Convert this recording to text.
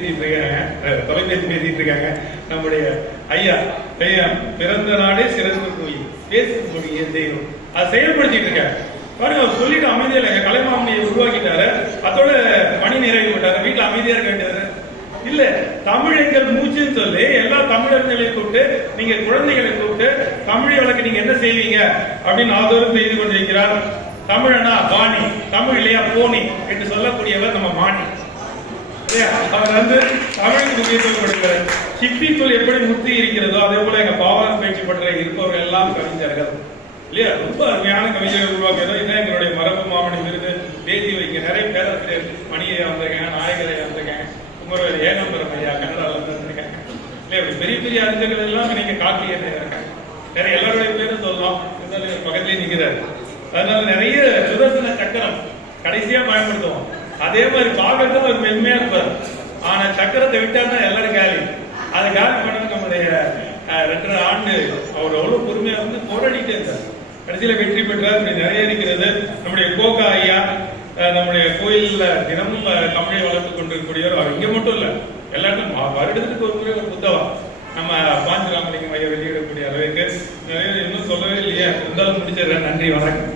பேசிட்டு இருக்காங்க, தொலைபேசி பேசிட்டு இருக்காங்க. நம்முடைய ஐயா பிறந்த நாடே சிறந்த கோயில், பேசும் மொழியே தெய்வம், அதை செயல்படுத்திட்டு இருக்காரு பாருங்க. அவர் சொல்லிட்டு அமைதியா இல்லைங்க, கலைமாமணியை உருவாக்கிட்டாரு, அதோட பணி நிறைவு விட்டாரு, வீட்டுல அமைதியா இருக்க வேண்டியது இல்ல. தமிழ் எங்கள் மூச்சுன்னு சொல்லி எல்லா தமிழர்களையும் கூப்பிட்டு, நீங்க குழந்தைகளை கூப்பிட்டு தமிழ் வழக்கு நீங்க என்ன செய்வீங்க அப்படின்னு ஆதரவு செய்து கொண்டிருக்கிறார். தமிழனா வாணி, தமிழ் இல்லையா போனி என்று சொல்லக்கூடியவர் நம்ம மாணி. அவர் தமிழுக்கு முக்கியத்துவம் கொடுக்கிறார். சிப்பிக்குள் எப்படி முத்தி இருக்கிறதோ அதே போல எங்க பாவலர் பேச்சு பற்ற இருப்பவர்கள் எல்லாம் கவிஞர்கள் இல்லையா, ரொம்ப அருமையான கவிஞர்கள் உருவாக்குறதோ. இதான் எங்களுடைய மரபு மாமணி விருது தேசிய வைக்க நிறைய பேராசிரியர் மணியை வந்திருக்காங்க, நாயகரை வந்திருக்காங்க, குமரவேல் ஏகம்பரம் ஐயா கன்னடாவில் இருந்திருக்காங்க இல்லையா. பெரிய பெரிய அறிஞர்கள் எல்லாம் நீங்க கார்த்திகேயன் இருக்காங்க, வேற எல்லாருடைய பேரும் சொல்லலாம், பக்கத்திலேயே நிற்கிறாரு. அதனால நிறைய சுதர்சன சக்கரம் கடைசியா பயன்படுத்துவோம். அதே மாதிரி பாகத்தான் ஒரு மென்மையா இருப்பார், ஆனா சக்கரத்தை விட்டாருன்னா எல்லாரும் காலி. அதை காலி பண்ணது நம்முடைய 2.5 ஆண்டு அவர் எவ்வளவு பொறுமையா போராடிட்டே இருந்தார், கடைசியில வெற்றி பெற்றார். இப்படி நிறைய இருக்கிறது. நம்முடைய கோகா ஐயா நம்முடைய கோயில்ல தினமும் தமிழை வளர்த்து கொண்டிருக்கக்கூடியவர். அவர் இங்க மட்டும் இல்ல, எல்லாருக்கும் வருடத்துக்கு ஒரு முறை ஒரு புத்தகம் நம்ம பாஞ்சராமலிங்கம் ஐயா வெளியிடக்கூடிய அளவுக்கு நிறைய இன்னும் சொல்லவே இல்லையா. இருந்தாலும் முடிச்சிடறேன். நன்றி, வணக்கம்.